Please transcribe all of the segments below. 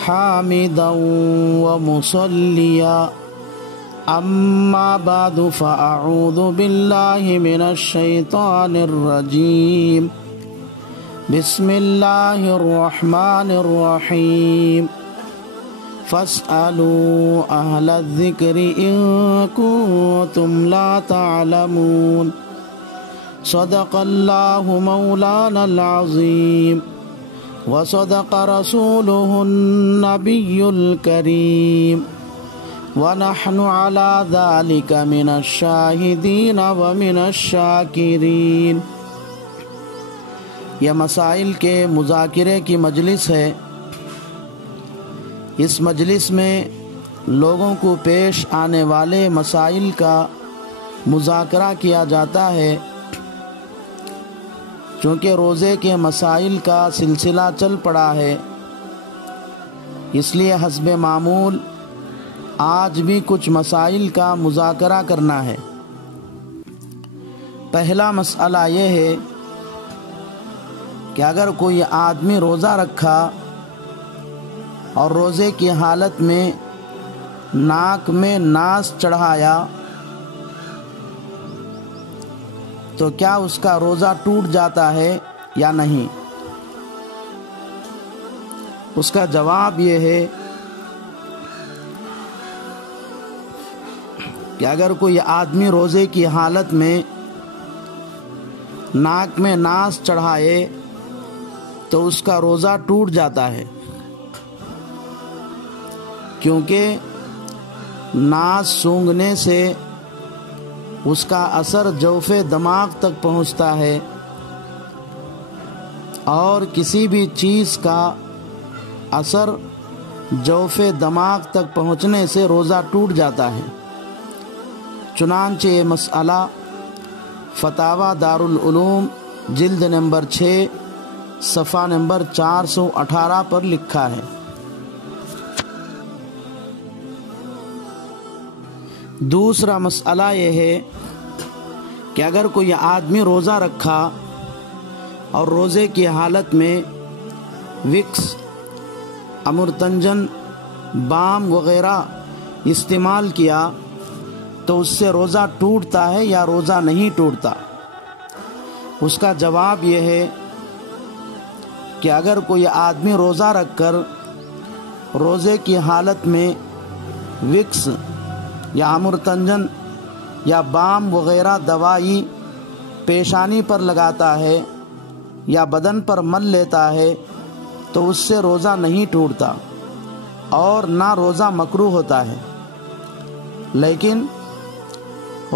حامدا ومصليا أما بعد فأعوذ بالله من الشيطان الرجيم بسم الله الرحمن الرحيم فاسألوا أهل الذكر إن كنتم لا تعلمون صدق الله مولانا العظيم وصدق رسوله النبي الكريم ونحن على ذلك من الشاهدين ومن الشاكرين۔ یہ مسائل کے مذاکرے کی مجلس ہے۔ اس مجلس میں لوگوں کو پیش آنے والے مسائل کا مذاکرہ کیا جاتا ہے۔ چونکہ روزے کے مسائل کا سلسلہ چل پڑا ہے، اس لیے حسب معمول آج بھی کچھ مسائل کا مذاکرہ کرنا ہے۔ پہلا مسئلہ یہ ہے کہ اگر کوئی آدمی روزہ رکھا اور روزے کی حالت میں ناک میں ناس چڑھایا تو کیا اس کا روزہ ٹوٹ جاتا ہے یا نہیں؟ اس کا جواب یہ ہے کہ اگر کوئی آدمی روزے کی حالت میں ناک میں ناس چڑھائے تو اس کا روزہ ٹوٹ جاتا ہے، کیونکہ ناس سونگھنے سے اس کا اثر جوف دماغ تک پہنچتا ہے، اور کسی بھی چیز کا اثر جوف دماغ تک پہنچنے سے روزہ ٹوٹ جاتا ہے۔ چنانچہ یہ مسئلہ فتاوی دارالعلوم جلد نمبر 6 صفحہ نمبر 418 پر لکھا ہے۔ دوسرا مسئلہ یہ ہے کہ اگر کوئی آدمی روزہ رکھا اور روزے کی حالت میں وکس، امرتنجن، بام وغیرہ استعمال کیا تو اس سے روزہ ٹوٹتا ہے یا روزہ نہیں ٹوٹتا؟ اس کا جواب یہ ہے کہ اگر کوئی آدمی روزہ رکھ کر روزے کی حالت میں وکس یا امرتنجن یا بام وغیرہ دوائی پیشانی پر لگاتا ہے یا بدن پر مل لیتا ہے تو اس سے روزہ نہیں ٹوٹتا اور نہ روزہ مکروہ ہوتا ہے۔ لیکن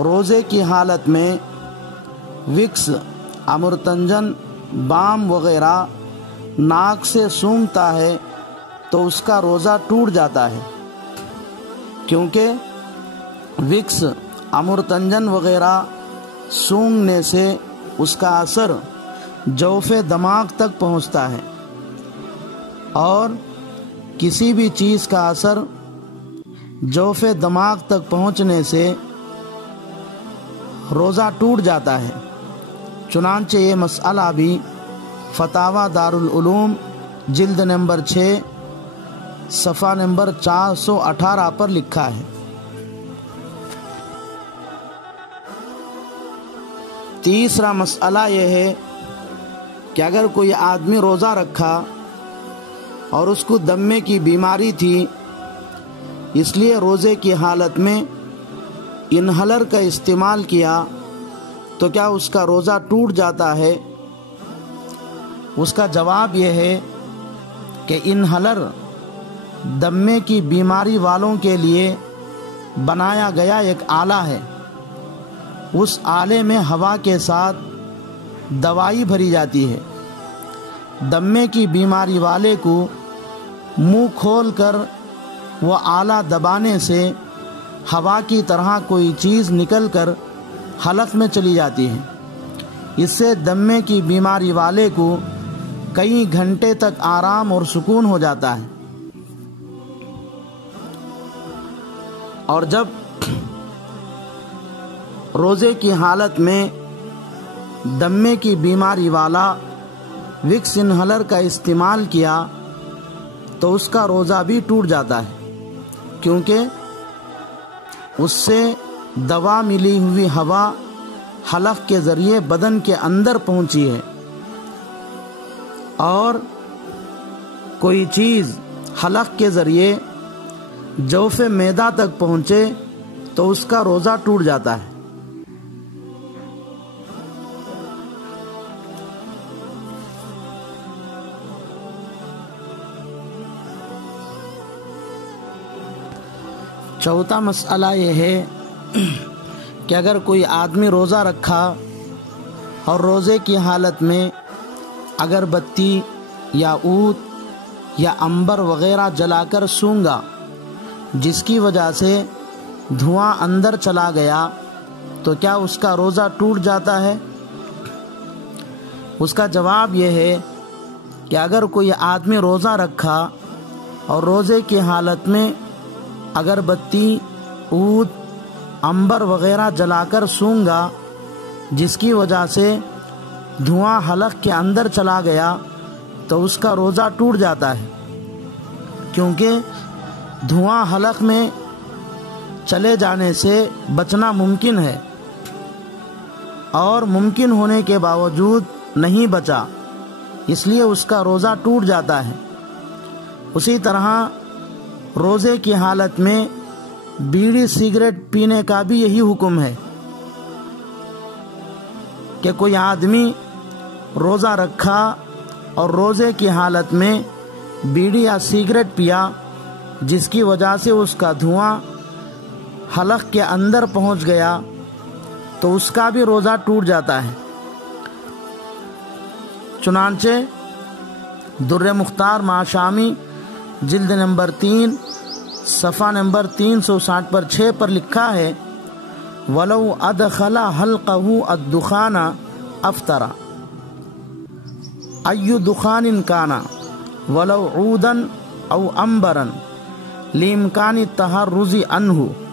روزے کی حالت میں وکس، امرتنجن، بام وغیرہ ناک سے سونگھتا ہے تو اس کا روزہ ٹوٹ جاتا ہے، کیونکہ وکس، امرتنجن وغیرہ سونگھنے سے اس کا اثر جوف دماغ تک پہنچتا ہے، اور کسی بھی چیز کا اثر جوف دماغ تک پہنچنے سے روزہ ٹوٹ جاتا ہے۔ چنانچہ یہ مسئلہ بھی فتاوی دارالعلوم جلد نمبر 6 صفحہ نمبر 418 پر لکھا ہے۔ تیسرا مسئلہ یہ ہے کہ اگر کوئی آدمی روزہ رکھا اور اس کو دمے کی بیماری تھی، اس لیے روزے کی حالت میں انہلر کا استعمال کیا تو کیا اس کا روزہ ٹوٹ جاتا ہے؟ اس کا جواب یہ ہے کہ انہلر دمے کی بیماری والوں کے لیے بنایا گیا ایک آلہ ہے۔ اس آلے میں ہوا کے ساتھ دوائی بھری جاتی ہے۔ دمے کی بیماری والے کو منہ کھول کر وہ آلہ دبانے سے ہوا کی طرح کوئی چیز نکل کر حلق میں چلی جاتی ہے۔ اس سے دمے کی بیماری والے کو کئی گھنٹے تک آرام اور سکون ہو جاتا ہے۔ اور جب روزے کی حالت میں دمے کی بیماری والا وکس انہلر کا استعمال کیا تو اس کا روزہ بھی ٹوٹ جاتا ہے، کیونکہ اس سے دوا ملی ہوئی ہوا حلق کے ذریعے بدن کے اندر پہنچی ہے، اور کوئی چیز حلق کے ذریعے جوف معدہ تک پہنچے تو اس کا روزہ ٹوٹ جاتا ہے۔ چوتھا مسئلہ یہ ہے کہ اگر کوئی آدمی روزہ رکھا اور روزے کی حالت میں اگر بتی یا عود یا عنبر وغیرہ جلا کر سونگا، جس کی وجہ سے دھواں اندر چلا گیا، تو کیا اس کا روزہ ٹوٹ جاتا ہے؟ اس کا جواب یہ ہے کہ اگر کوئی آدمی روزہ رکھا اور روزے کی حالت میں اگر بتی، عود، عنبر وغیرہ جلا کر سونگا، جس کی وجہ سے دھواں حلق کے اندر چلا گیا، تو اس کا روزہ ٹوٹ جاتا ہے، کیونکہ دھواں حلق میں چلے جانے سے بچنا ممکن ہے، اور ممکن ہونے کے باوجود نہیں بچا، اس لیے اس کا روزہ ٹوٹ جاتا ہے۔ اسی طرح روزے کی حالت میں بیڑی سگریٹ پینے کا بھی یہی حکم ہے کہ کوئی آدمی روزہ رکھا اور روزے کی حالت میں بیڑی یا سگریٹ پیا، جس کی وجہ سے اس کا دھواں حلق کے اندر پہنچ گیا، تو اس کا بھی روزہ ٹوٹ جاتا ہے۔ چنانچہ در مختار معشامی جلد نمبر 3 صفحہ نمبر 360 پر 6 پر لکھا ہے، وَلَوْ أَدْخَلَ حَلْقَهُ الدُّخَانَ أَفْطَرَ أَيُّ دُخَانٍ كَانَ وَلَوْ عُودًا أَوْ أَنْبَرًا لِإِمْكَانِ التَّحَرُّزِ عَنْهُ